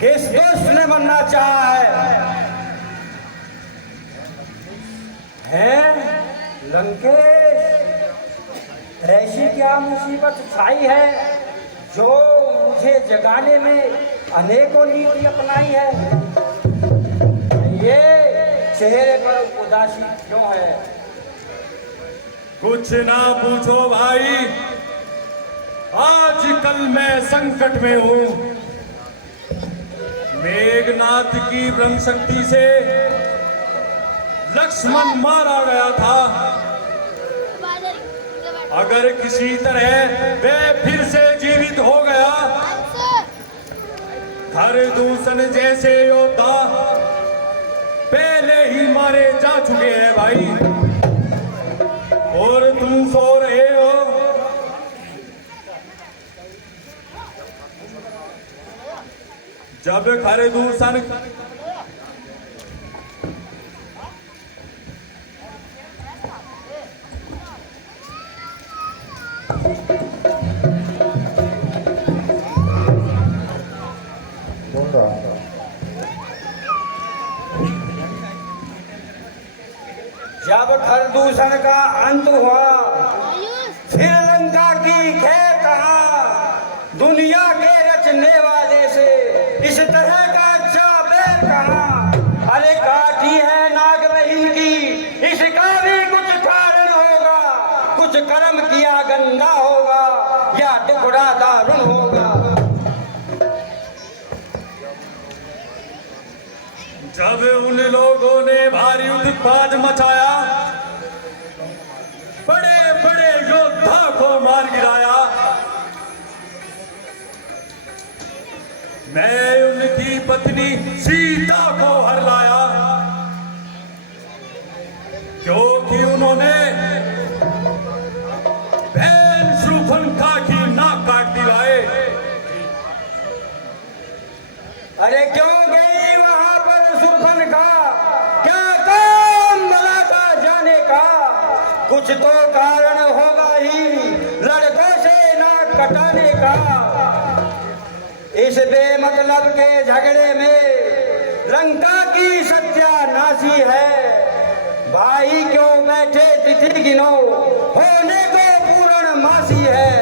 किस दुष्ट ने बनना चाहा है लंकेश? ऐसी क्या मुसीबत छाई है जो मुझे जगाने में अनेकों नीति अपनाई है? ये चेहरे पर उदासी क्यों है? कुछ ना पूछो भाई, आजकल मैं संकट में हूं। मेघनाथ की ब्रह्म शक्ति से लक्ष्मण मारा गया था। अगर किसी तरह वे फिर से जीवित हो गया, खरदूषण जैसे योद्धा पहले ही मारे जा चुके हैं भाई, और तुम सो रहे हो। जब खरदूषण जब खरदूषण का अंत हुआ, श्रीलंका की खैर कहा? दुनिया के रचने वाले से इस तरह का अच्छा बैर कहा? अरे काटी है नाग बहिन की, इसका भी कुछ कारण होगा। कुछ कर्म किया गंदा होगा या टुकड़ा दारुण होगा। जब उन लोगों ने भारी उत्पात मचाया, बड़े बड़े योद्धा को मार गिराया, मैं उनकी पत्नी सीता को हर लाया, क्योंकि उन्होंने बहन शूर्पणखा की नाक काट दी भाई। अरे क्यों गई वहां पर शूर्पणखा? क्या काम भला था जाने का? कुछ तो कारण होगा ही लड़कों से नाक कटाने का। इस बेमतलब के झगड़े में लंका की सत्यानाशी है। भाई क्यों बैठे तिथि गिनो, होने को पूर्ण मासी है।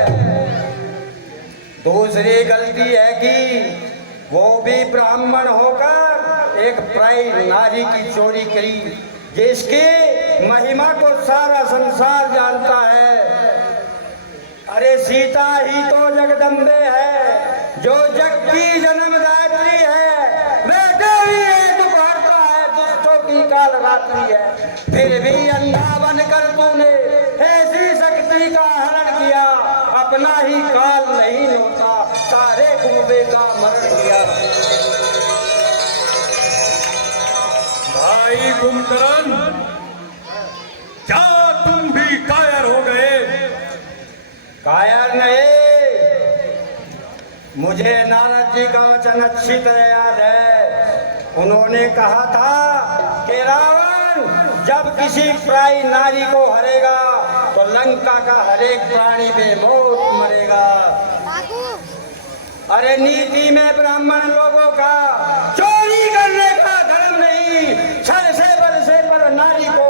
दूसरी गलती है कि वो भी ब्राह्मण होकर एक पराई नारी की चोरी करी, जिसकी महिमा को सारा संसार जानता है। अरे सीता ही तो जगदम्बे है, जो जग की जन्मदात्री है। बेटे भी एक दोपहरता है, दुष्टों की काल रात्रि है। फिर भी अंधा बनकर तूने ऐसी शक्ति का हरण किया। अपना ही काल नहीं होता, सारे कुंबे का मरण किया। भाई कुंभकर्ण, क्या तुम भी कायर हो गए? कायर नहीं, मुझे नारद जी का वचन अच्छी तरह याद है। उन्होंने कहा था कि रावण जब किसी पराई नारी को हरेगा तो लंका का हरेक प्राणी बेमौत मरेगा। अरे नीति में ब्राह्मण लोगों का चोरी करने का धर्म नहीं, छल से बरसे पर नारी को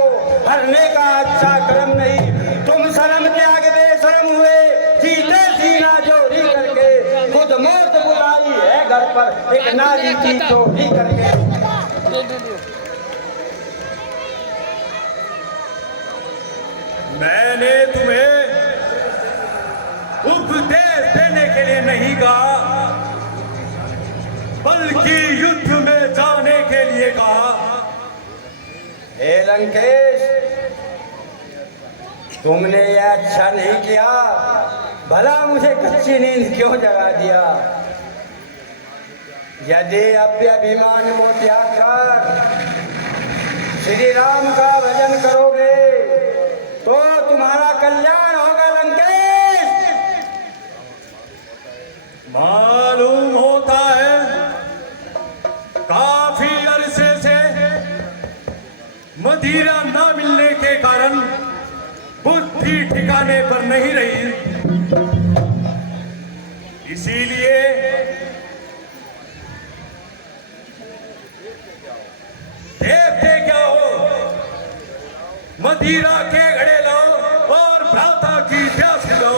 हरने का अच्छा कर्म नहीं। तुम शर्म त्याग बेशर्म हुए, सीते सीना चोरी करके खुद मौत बुलाई है घर पर एक नारी की चोरी करके। मैंने तुम्हें उपदेश देने के लिए नहीं कहा, बल्कि युद्ध में जाने के लिए कहा। हे लंकेश, तुमने यह अच्छा नहीं किया। भला मुझे कच्ची नींद क्यों जगा दिया? यदि अभिमान को त्याग कर श्री राम का भजन करोगे तो तुम्हारा कल्याण होगा लंकेश। मालूम होता है काफी अरसे से मदिरा न मिलने के कारण बुद्धि ठिकाने पर नहीं रही, इसीलिए मदिरा के घड़े लो और भ्राता की प्यास लो।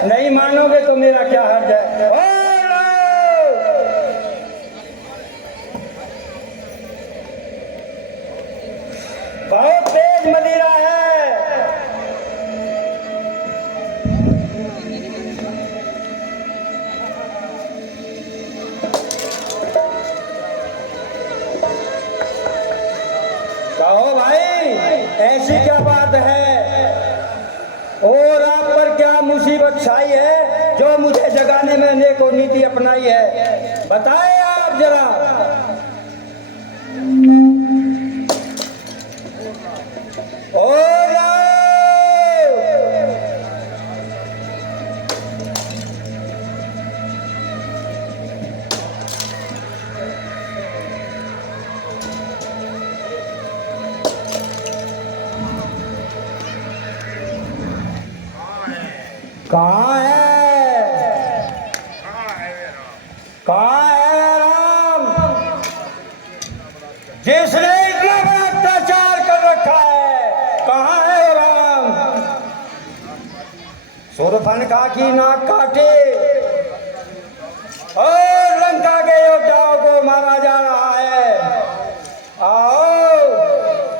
नहीं मानोगे तो मेरा क्या हर्ज है। ओ लो! बहुत तेज मदिरा है। कहो भाई, ऐसी क्या बात है और आप पर क्या मुसीबत छाई है जो मुझे जगाने में नेको नीति अपनाई है, बताएं आप जरा। और कहाँ है, कहाँ है राम जिसने इतना बड़ा अत्याचार कर रखा है? कहाँ है वो राम? शूर्पणखा की नाक काटे और लंका के योद्धाओं को मारा जा रहा है। आओ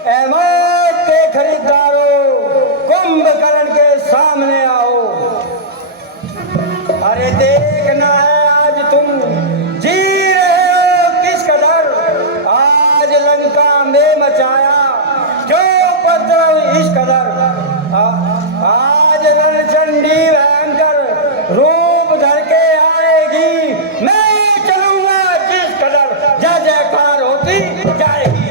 ऐ मौत के खरीदारों, कुंभकर्ण के सामने आओ। अरे देखना है आज तुम जी रहे हो किस कदर। आज लंका में मचाया जो उपद्रव इस कदर। आज रणचंडी भयंकर रूप धर के आएगी। मैं चलूंगा जिस कदर, जय जयकार होती जाएगी।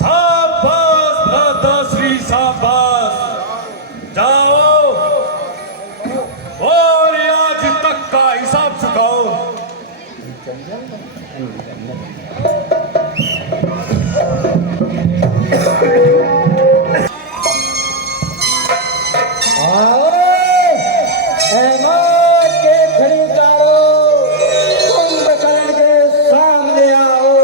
शाबाश भ्राता श्री शाबाश। जाओ और आज तक का हिसाब चुकाओ। आओ ऐ मौत के खरीदारों, कुंभकर्ण के सामने आओ।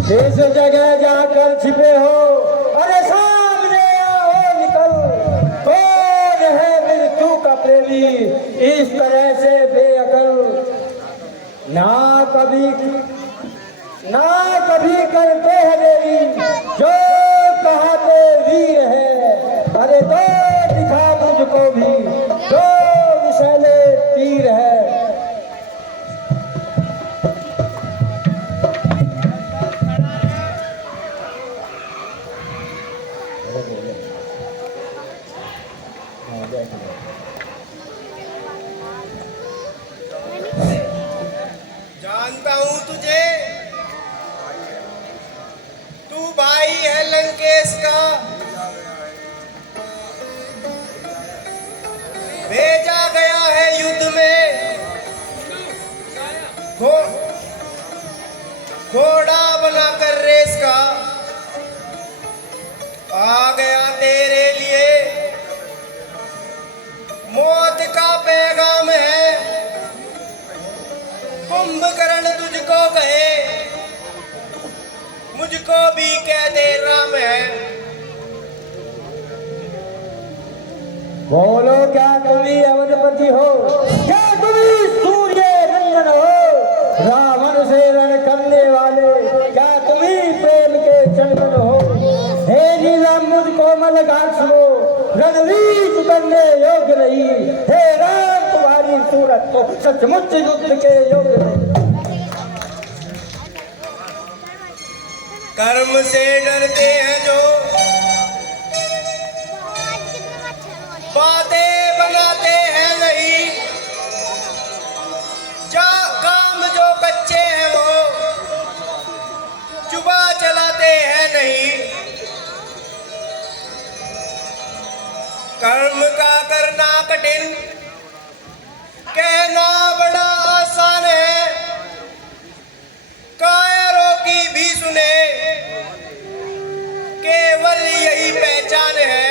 जिस जगह जाकर छिपे हो, अरे सामने आओ निकल। कौन है मृत्यु का प्रेमी इस तरह से बेअकल? ना कभी करते हैं देवी जो कहते वीर है। अरे दो दिखा मुझको भी जो विषैले तीर है। जानता हूं तुझे, तू भाई है लंकेश का। भेजा गया है युद्ध में, घोड़ा बनाकर रेस का। आ गया तेरे लिए मौत का पैगाम है। कुंभकर्ण तुझको कहे, मुझको भी कह दे राम है। बोलो क्या तुम ही अवधपति हो? क्या तुम ही सूर्य नंदन हो? रावण से रण करने वाले क्या तुम ही प्रेम के चंदन हो? हे नीलम मुझको मलघाट सुनो, रणवीर उतरने योग्य नहीं। हे राम तुम्हारी सूरत तो सचमुच युद्ध के योग्य नहीं। कर्म से डरते हैं जो, बातें बनाते हैं नहीं। जा काम जो कच्चे हैं वो जुबा चलाते हैं नहीं। कठिन, कहना बड़ा आसान है, कायरों की भी सुने, केवल यही पहचान है।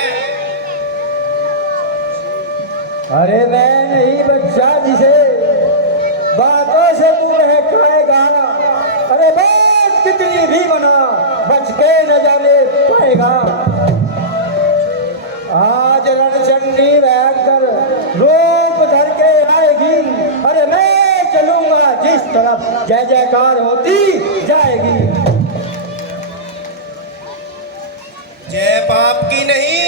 अरे मैं नहीं बच्चा जिसे बातों से तू बहकाएगा, अरे बात कितनी भी बना बच के न जाने पाएगा। आज रणचंडी रहकर रूप धर के आएगी, अरे मैं चलूंगा जिस तरफ जय जयकार होती जाएगी। जय पाप की नहीं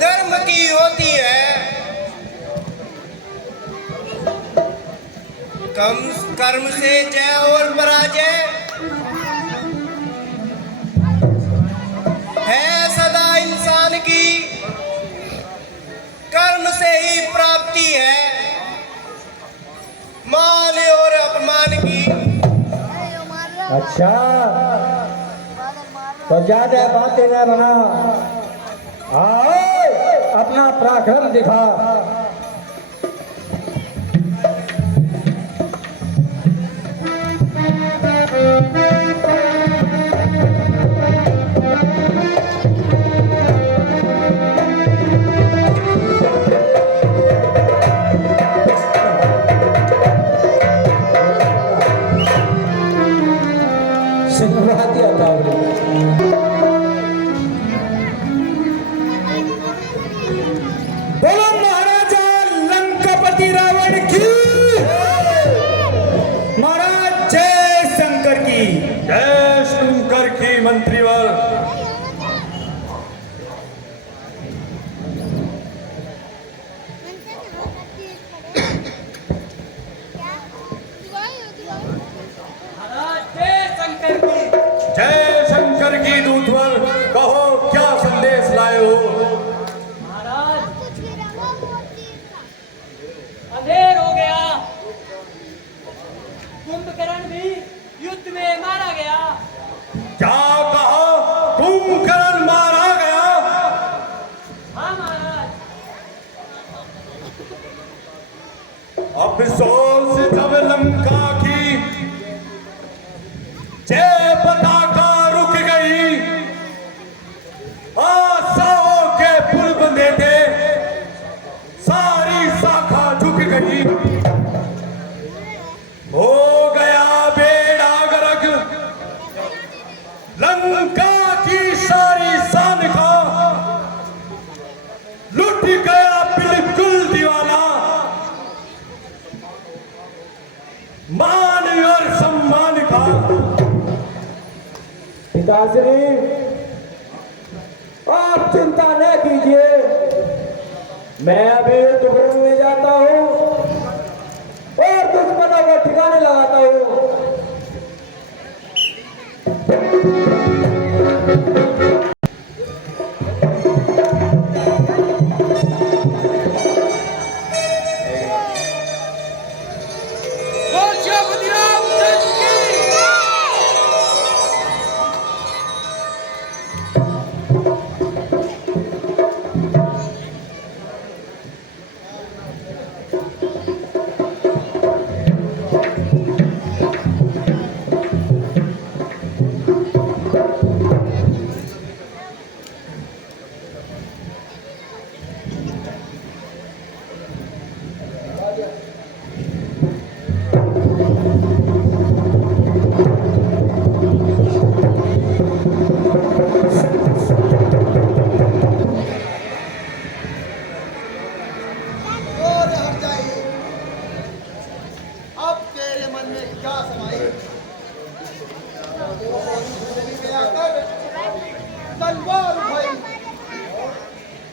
धर्म की होती है, कर्म से जय और पराजय है सदा इंसान की, कर्म से ही प्राप्ति है मान और अपमान की। अच्छा तो ज्यादा बातें न बना, आओ अपना पराक्रम दिखा। बोलो महाराजा लंकापति रावण की, महाराज जय शंकर की। जय शंकर की मंत्रीवर। जय शंकर की दूतवर, कहो क्या संदेश लाए हो। महाराज अंधेर हो गया, कुंभकर्ण भी युद्ध में मारा गया। क्या कहा, कुंभकर्ण मारा गया। हाँ महाराज। अफसोस जब लंका की जय पताका रुक गई, आशाओं के पुल बंधे थे, सारी शाखा झुक गई। हो गया बेड़ा गर्क, लंका की सारी शान का लुट गया बिल्कुल दीवाना, मान और सम्मान का। पिताश्री आप चिंता न कीजिए, मैं अभी दुश्मन में जाता हूँ और दुश्मनों को ठिकाने लगाता हूँ।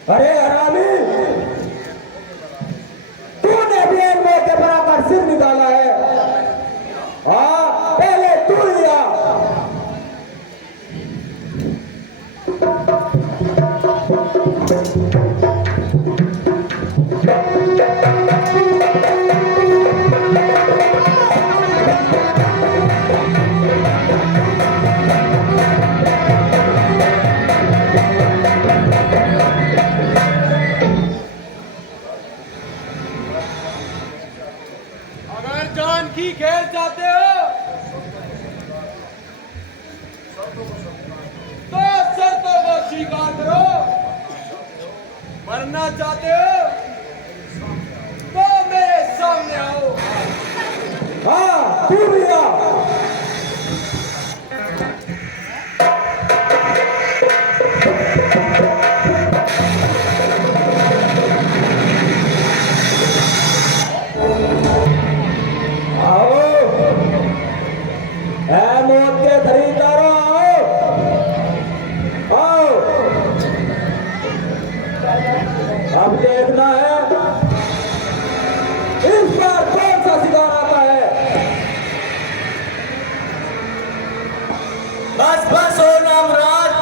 अरे हरामी, तूने भी एक मोर के बराबर सिर निकाला है। हाँ पहले तू लिया। तो शर्तों को स्वीकार करो। मरना चाहते हो तो मेरे सामने आओ। हाँ तू भी आ। मौत के खरीदारों आओ। अब देखना है इस बार कौन सा शिकार आता है। बस बस हो नामराज,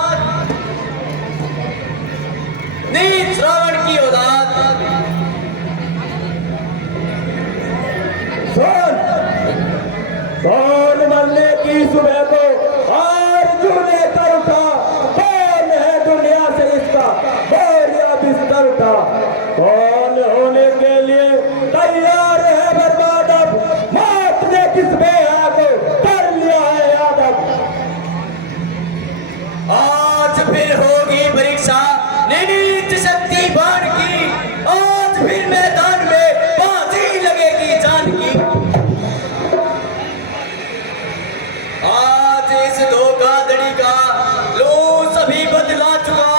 नीच रावण की औलाद। कौन मरने की सुबह को अर्जुन ने कर उठा। कौन है दुनिया से इसका बोरिया बिस्तर उठा। कौन होने के लिए तैयार है बर्बाद अब। मौत ने किस बेहा को कर लिया है याद अब। आज फिर होगी परीक्षा नीच शक्ति बाण की। आज फिर मैदान में बाजी लगेगी जान की। आज इस धोखाधड़ी का लोग सभी बदला चुका।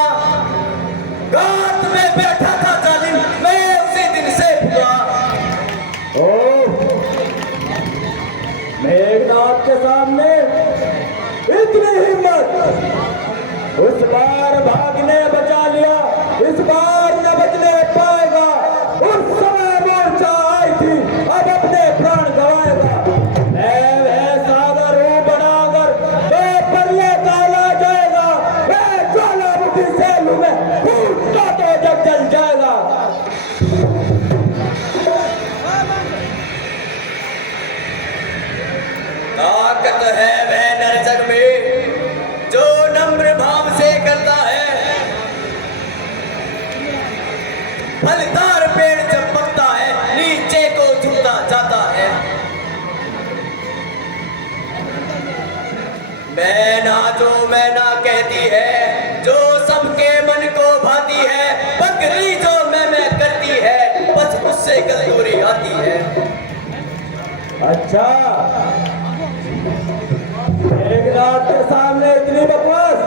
घाट में बैठा था जालिम, मैं उसी दिन से भुला। मेघनाथ के सामने इतनी हिम्मत। उस बार भागने बचा लिया, इस बार न बचने पाएगा। उस समय मोर्चा आई थी, अब अपने प्राण गवाएगा। सागर रूप बनाकर तो परले काला जाएगा। मैं ज्वालामुखी से लू में फूटता तो जग जल जाएगा। ताकत है वह नरजग में जो नम्र भाव से करता है। फलदार पेड़ जब पकता है नीचे को झुकता जाता है। मैं ना कहती है जो सबके मन को भाती है। बकरी जो मैं करती है बस उससे गलगोरी आती है। अच्छा मेघनाथ के सामने इतनी बकवास।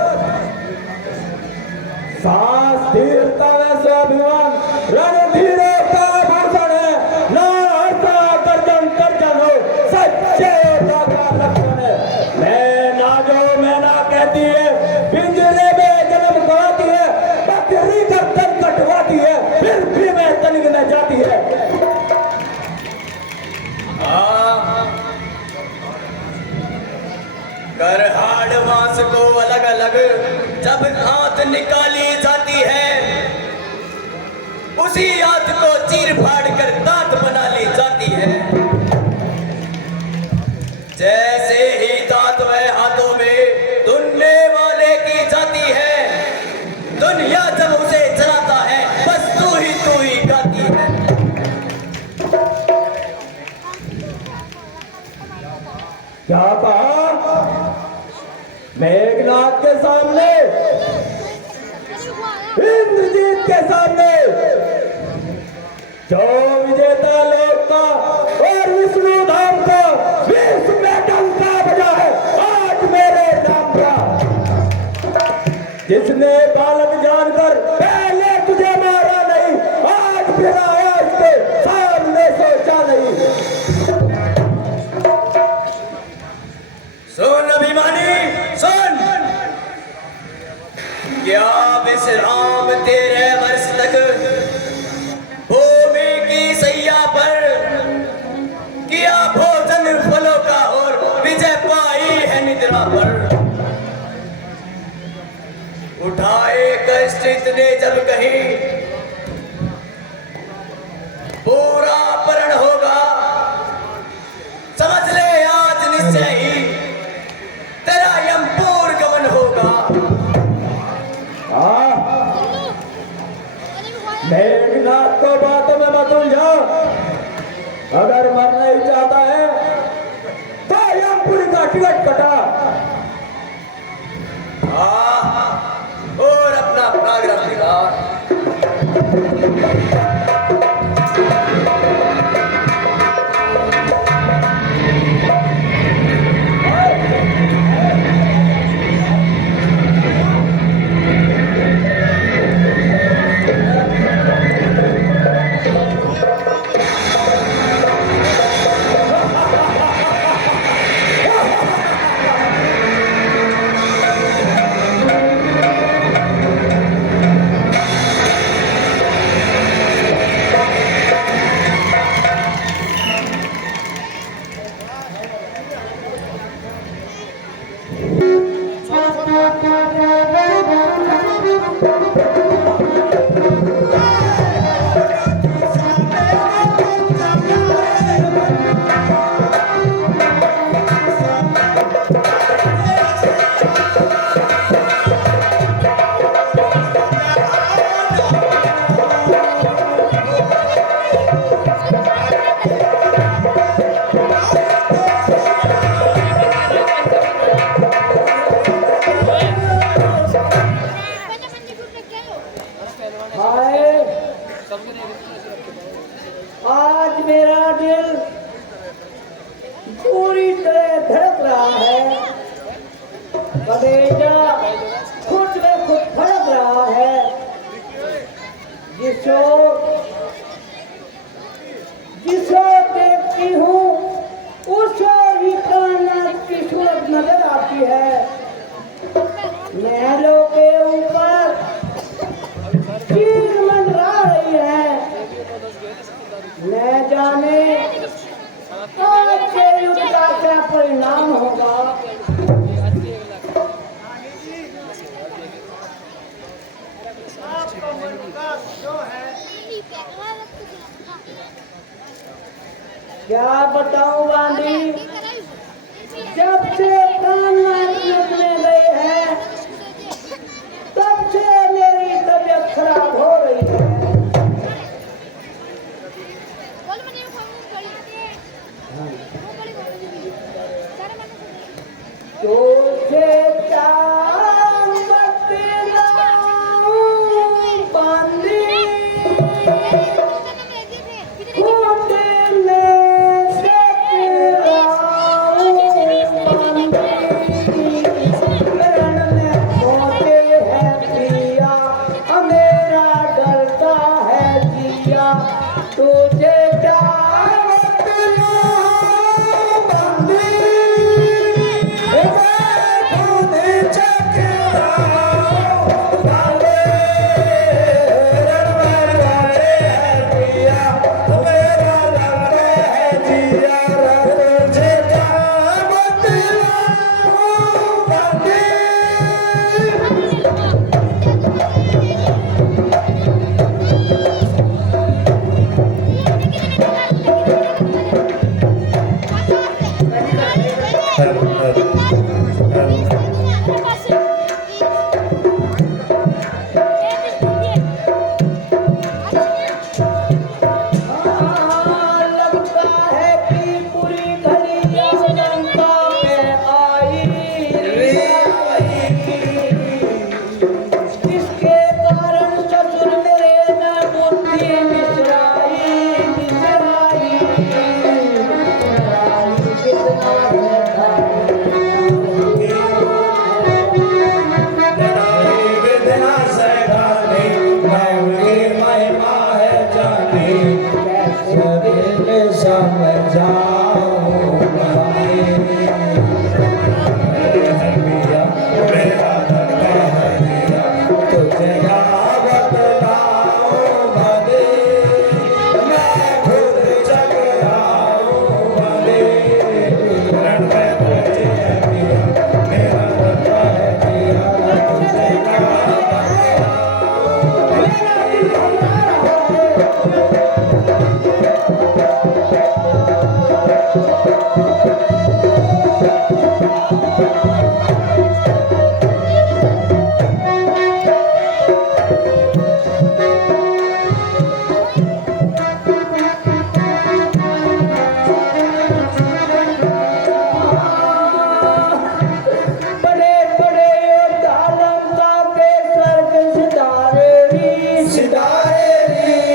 सांस धीरता में स्वाभिमान रणधीरों का भूषण है। ना हरता गर्जन गर्जन हो सच्चे योद्धा का लक्षण है। मैं ना कहती है पिंजरे में जन्म गवाती है। बकरी गर्दन कटवाती है फिर भी मैं तनिक न जाती है। कर हाड़ मांस को अलग अलग जब हाथ निकाली जाती है। उसी हाथ को चीर फाड़ कर दांत बना ली जाती है। जैसे ही दांत वह हाथों में दुनने वाले की जाती है। दुनिया जब उसे चलाता है बस तू ही गाती है। क्या कहा मेघनाथ के सामने, इंद्रजीत के सामने जो विजेता लोक का और विष्णु धाम का विश्व में डंका बजा है आज मेरे नाम का। जिसने बालक जानकर पहले तुझे मारा नहीं आज फिर आया इसके सामने सोचा नहीं। सुन अभिमानी सुन, क्या विश्राम तेरे वर्ष तक भूमि की सैया पर किया भोजन फलों का और विजय पाई है निद्रा पर। उठाए कष्ट इतने जब कहीं पूरा परण होगा। समझ ले आज निश्चय ही तेरा यमपुर गमन होगा। मेघनाथ को बातों में मत उलझा। अगर मरना ही चाहता है तो यमपुरी का टिकट कटा। आज मेरा दिल पूरी तरह धड़क रहा है, कलेजा खुद में खुद धड़क रहा है। जिसो देखती हूँ उस ओर ही कायनात की सूरत नजर आती है। महलों के ऊपर चील मंडरा रही है, न जाने आज के युद्ध का क्या परिणाम होगा। क्या बताऊं गांधी, जब से कायनात में गई है तब से मेरी तबीयत खराब हो रही है। तुझे चांद बतलाऊं बांधी खुद में से पिलाऊं बांधी रण में होते हैं पिया मेरा डरता है जिया। तुझे सितारे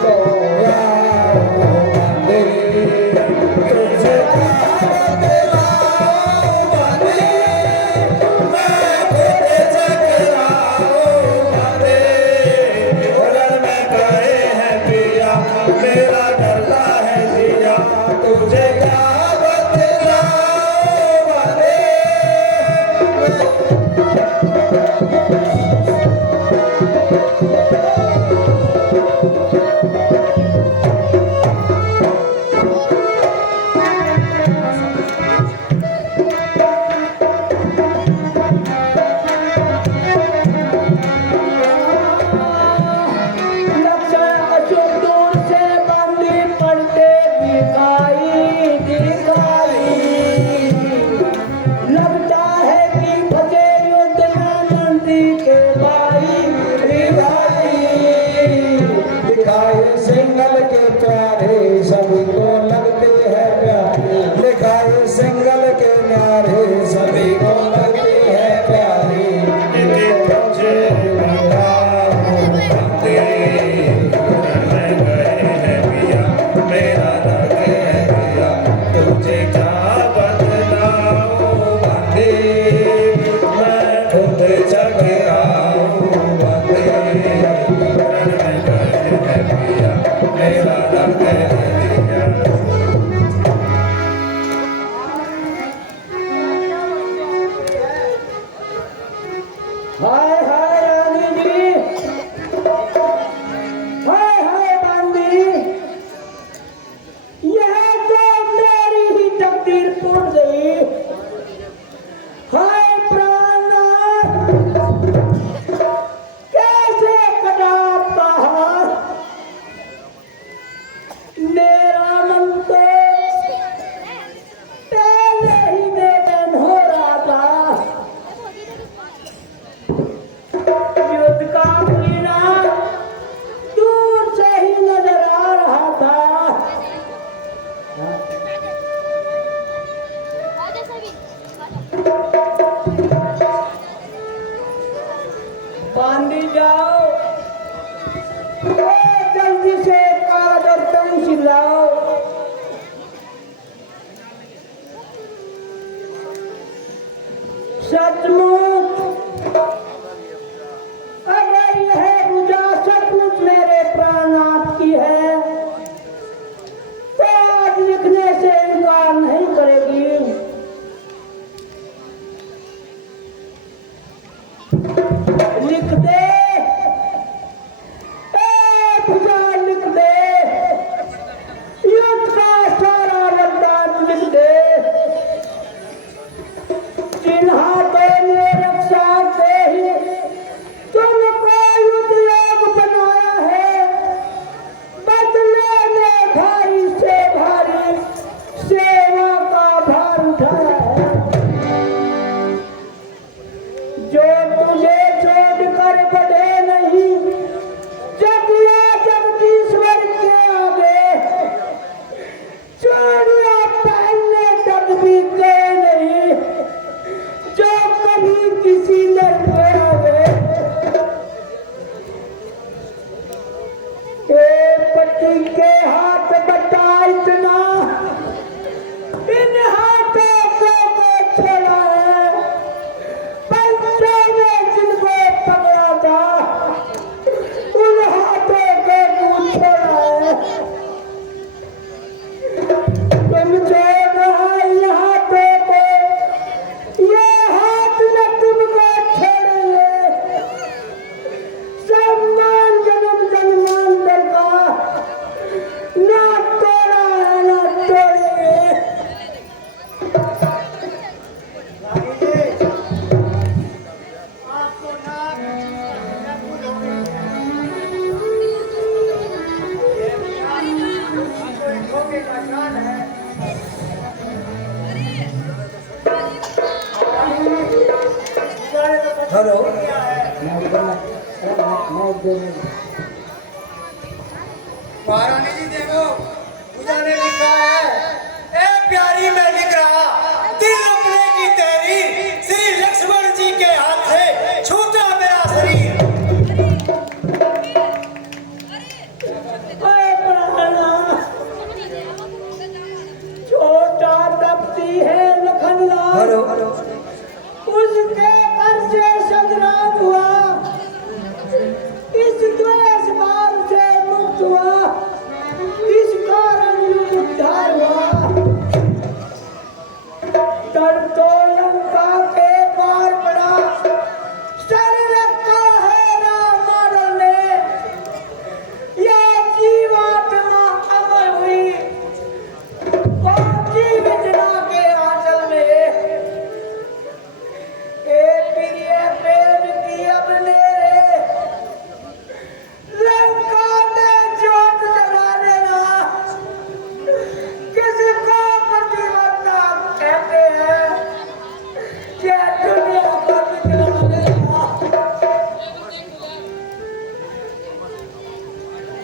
को यार बंदे तुझे मेरा डरता है जिया तुझे क्या बतलाऊं बंदे। लक्षण अशुभ दूर से बंदी पड़ते दिखाई लगता है कि फंसे युद्ध में नंदी के भाई दिखाए सिंगल के प्यारे सभी को लगते हैं प्यारे दिखाए सिंगल के न्यारे सभी को लगते हैं प्यारे तुझे मेरा दर्द है पिया तुझे क्या बतलाऊं बंदे मैं खुद जग आऊं बंदे है पिया मेरा दर्द है पिया। हाय हाय रानी जी हाय हाय बंदी यह तो मेरी ही तकदीर टूट गई हाय प्राणनाथ कैसे कटाता है मेरा मन तो पहले ही बेचैन हो रहा था युद्ध का परिणाम दूर से ही नजर आ रहा था बांधी जाओ जल्दी से कागज और पेंसिल लाओ सचमुच अगर यह पूजा सचमुच मेरे प्राणनाथ की है तो आज लिखने से इनकार नहीं करेगी लिख दे पूजा लिख दे युद्ध का सारा वरदान लिख दे जिन हाथों ने रक्षा से ही तुमको युद्ध योग बनाया है बदले में भारी से भारी सेवा का भार उठाया है जो तुझे छोड़कर बढ़े नहीं जगला जगदीश्वर के आगे चूड़ियां पहनने तक भी गए नहीं जो कभी किसी ने खोया है पति के हाथ बटा इतना इन हाथों को छोड़ा है पंचों ने जिनको पकड़ा था उन हाथों को मुंह छोड़ा है तुम छोड़ रहा इन हाथों को ये हाथ न तुमको छोड़ेंगे सम्मान जन्म जन्मांतर का ना तोड़ा है ना तोड़ेंगे हेलो महारानी जी देखो पूजा ने लिखा है ए प्यारी मैं लिख रहा दिल अपने की तेरी श्री लक्ष्मण जी के हाथ से छूटा मेरा शरीर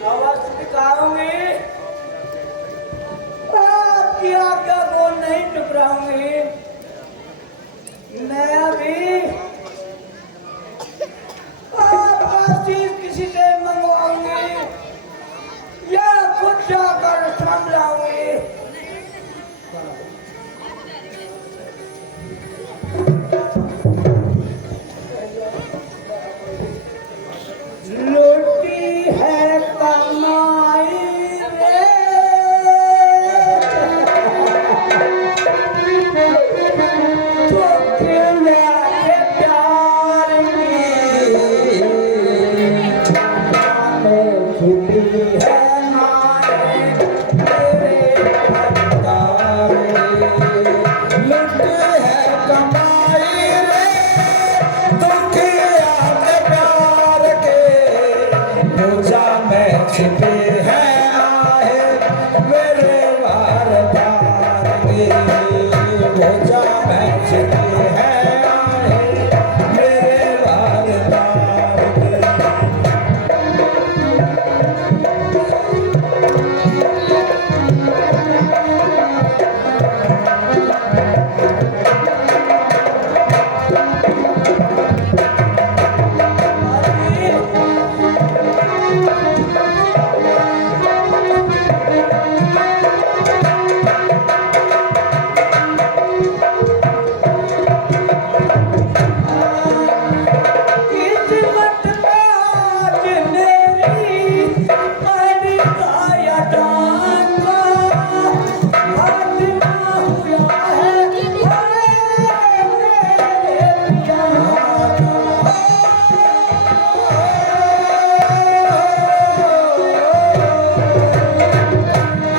अवश्य दिखाऊंगी। आपकी आज्ञा को नहीं टुकराऊंगी। मैं अभी आपका चीज किसी से मंगवाऊंगी या खुद जाकर समझाऊंगी। लूटी है कमाई रे, तो क्यों मेरे प्यार की में छुपी है माए तेरे भंडार रे। लूटी है कमाई रे, दुख आके प्यार के पूजा में छिपे हैं आहे मेरे बार बार के। पूजा में छिपे हैं आहे मेरे बार बार के। किस्मत आज मेरी अड़काया डांगा, हाथ ना हुआ है मेरे प्यार।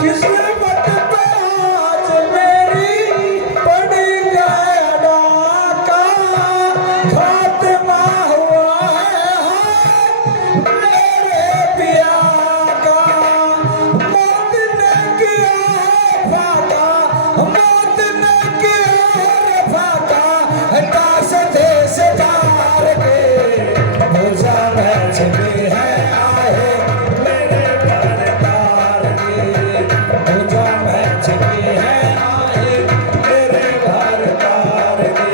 किस्मत आज मेरी पड़ गया डाका, खात्मा हुआ है मेरे पिया का। मौत ने किया है फाका, मौत ने किया है फाका। दास देश दार के पूजा में छिपे हैं आहे मेरे घर तार के। पूजा में छिपे हैं आहे मेरे घर तार के।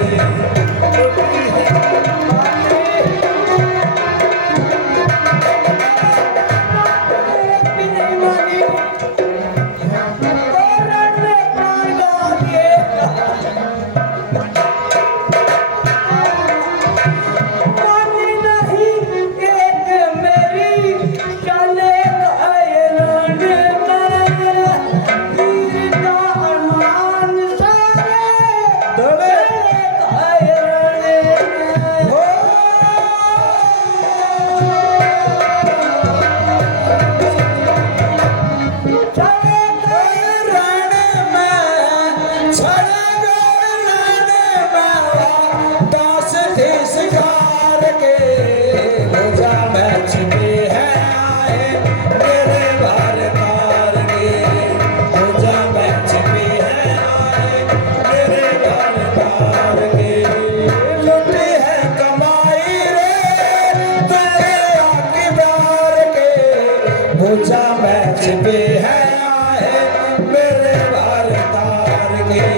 दास देश कार के पूजा में छिपे हैं आए मेरे घर तार के। पूजा में छिपे हैं आए मेरे घर तार के। लूटी है कमाई रे तुझे आके प्यार के। पूजा में छिपे हैं आए मेरे घर तार के।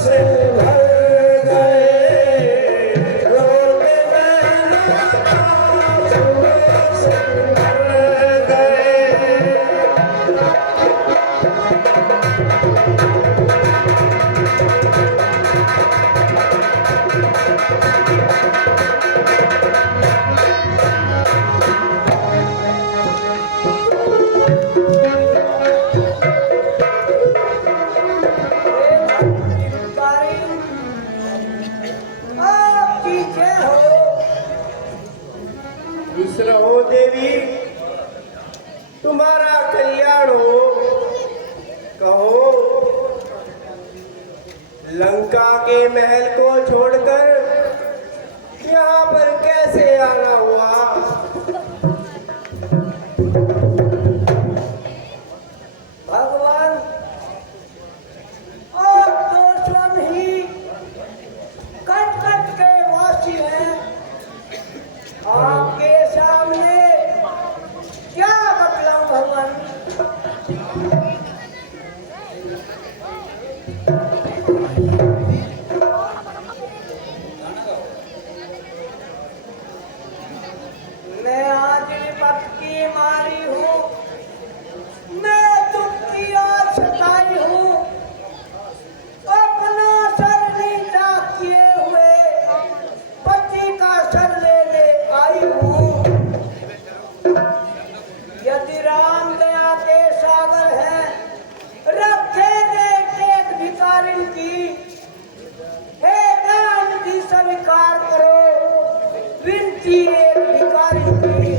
से भर गए, रोते नैना आंसुओं से भर गए। आप पीछे हो। खुश रहो देवी, तुम्हारा कल्याण हो। कहो, लंका के महल को छोड़कर यहाँ पर कैसे आना हुआ? भगवान, आप तो स्वयं ही कट कट के वासी हैं। आपके सामने क्या बतलाऊं भगवान? मैं आज विपत की मारी हूँ, मैं दुख की आज सताई हूँ। अपना सर नीचा किए हुए पति का सर लेने आई हूँ। यदि राम दया के सागर हैं, रखेंगे एक भिखारी की। हे दान भी स्वीकार करो, विनती एक भिखारी की।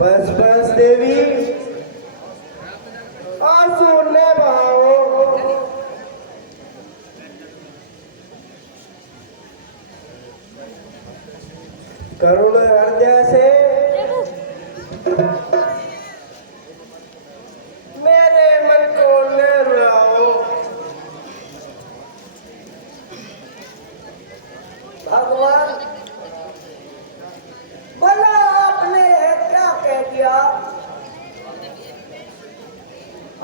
बस बस देवी, आंसू न बहाओ। करुण हृदय से मेरे मन को न रुलाओ। भगवान, बोला आपने क्या कह दिया?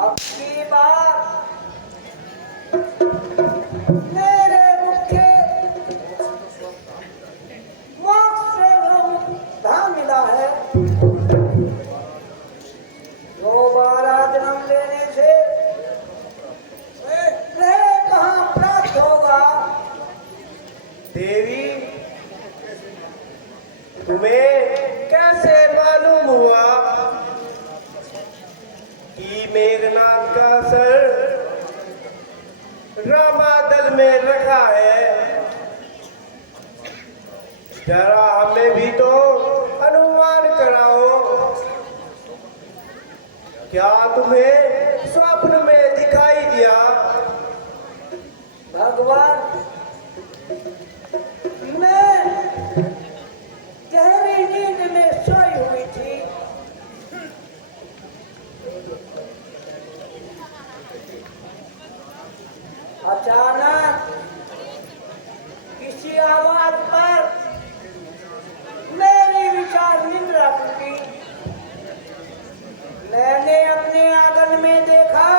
अब की बार मेरे मुख्य मोक्ष से धाम मिला है। दोबारा जन्म लेने से कहाँ प्राप्त होगा? देवी, तुम्हें कैसे मालूम हुआ कि मेघनाथ का सर रामादल में रखा है? जरा हमें भी तो अनुमान कराओ। क्या तुम्हें स्वप्न में दिखाई दिया? भगवान, मैं गहरी नींद में सोई हुई थी। अचानक किसी आवाज पर मेरी विचार निद्रा टूटी। मैंने अपने आंगन में देखा,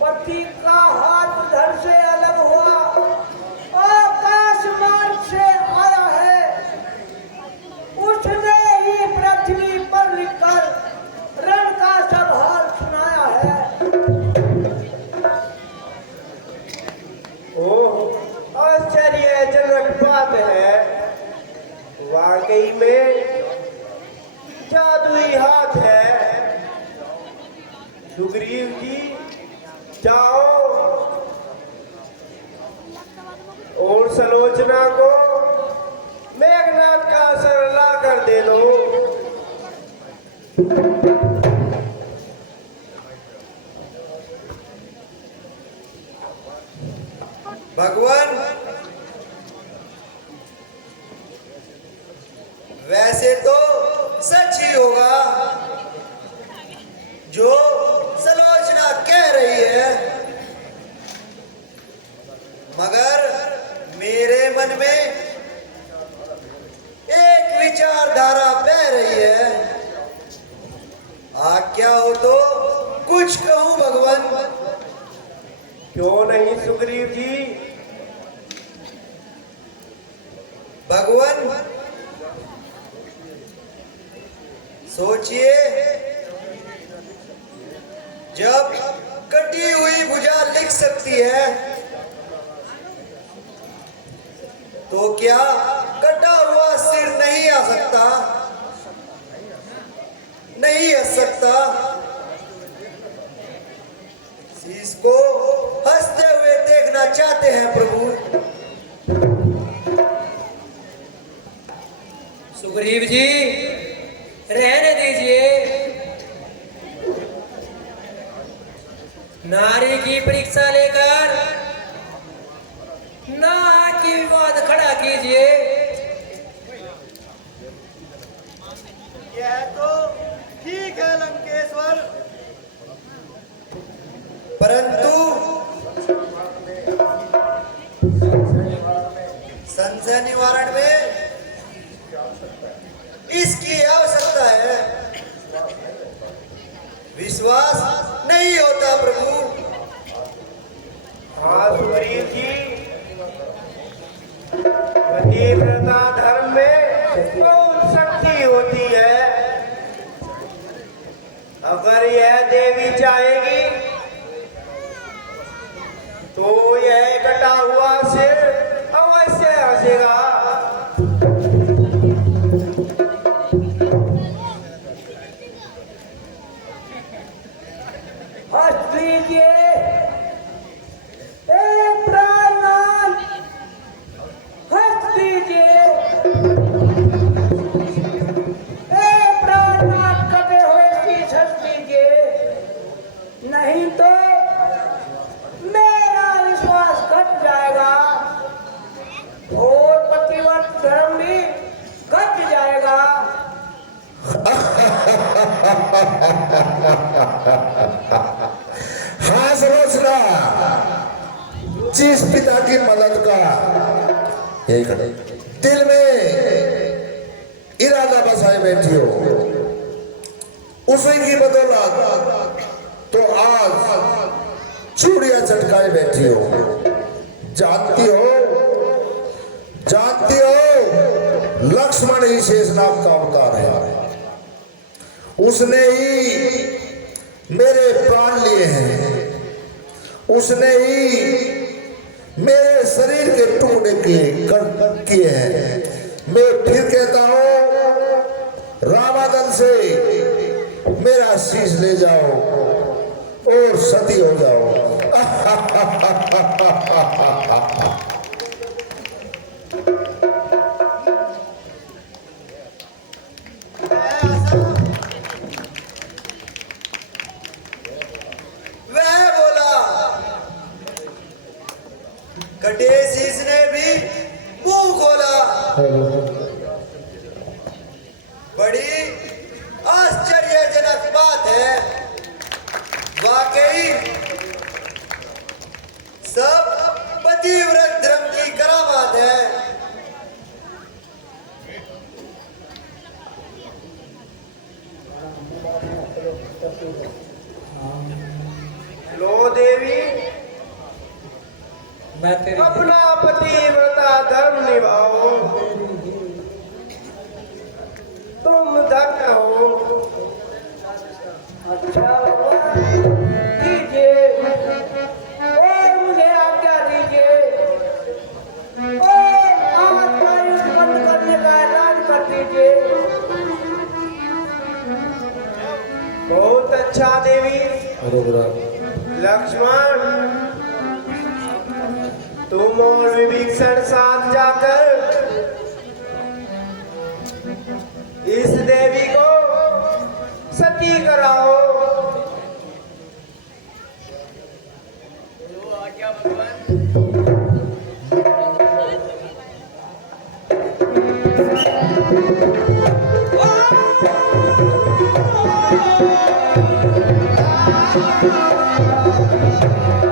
पति का हाथ उधर से अलग हुआ, आकाश मार्ग से आया है। उसने ही पृथ्वी पर लिखकर रण का सब हाल सुनाया है। ओह, आश्चर्यजनक बात है। वाकई में जादुई हाथ है। सुग्रीव जी, जाओ और सलोचना को मेघनाथ का सर ला कर दे दो। भगवान, वैसे तो सच ही होगा जो सलोचना कह रही है, मगर मेरे मन में एक विचारधारा बह रही है। आज्ञा हो तो कुछ कहूं भगवान? क्यों नहीं सुग्रीव जी? भगवान, सोचिए, जब कटी हुई भुजा लिख सकती है तो क्या कटा हुआ सिर नहीं आ सकता? नहीं हंस सकता? शीश को हंसते हुए देखना चाहते हैं प्रभु? सुग्रीव जी, रहने दीजिए। नारी की परीक्षा लेकर ना की विवाद खड़ा कीजिए। यह तो ठीक है लंकेश्वर, परंतु संशय निवारण में इसकी आवश्यकता है। विश्वास नहीं होता प्रभु। हाँ सुग्रीव जी, पतिव्रता धर्म में बहुत शक्ति होती है। अगर यह देवी चाहेगी तो यह कटा हुआ सिर अवश्य हंसेगा। हंस लीजिए, ए प्राणनाथ, हंस लीजिए। ए प्राणनाथ, कटे हुए शीश हंस लीजिए, नहीं तो मेरा विश्वास घट जाएगा और पतिव्रत धर्म भी घट जाएगा। हाँ समझना, जिस पिता की मदद का यही खड़े दिल में इरादा बसाए बैठी हो, उसी की बदौलत तो आज चूड़ियां चटकाए बैठी हो। जानती हो लक्ष्मण ही शेषनाग का अवतार है। उसने ही मेरे प्राण लिए हैं, उसने ही मेरे शरीर के टुकड़े किए हैं। मैं फिर कहता हूं, रामादल से मेरा शीश ले जाओ और सती हो जाओ। वह बोला, कटे शीश ने भी मुंह खोला। बड़ी आश्चर्यजनक बात है। वाकई सब पतिव्रत धर्म की करामात है। लो देवी, मैं तेरी अपना पतिव्रता धर्म निभाओ। तुम धन्य हो। अच्छा भगवान, दीजिए और मुझे आज्ञा दीजिए और आमद का युद्ध बंद करने का ऐलान कर दीजिए। बहुत अच्छा देवी। लक्ष्मण, तुम और विभीषण साथ जाकर इस देवी को सती कराओ। Oh!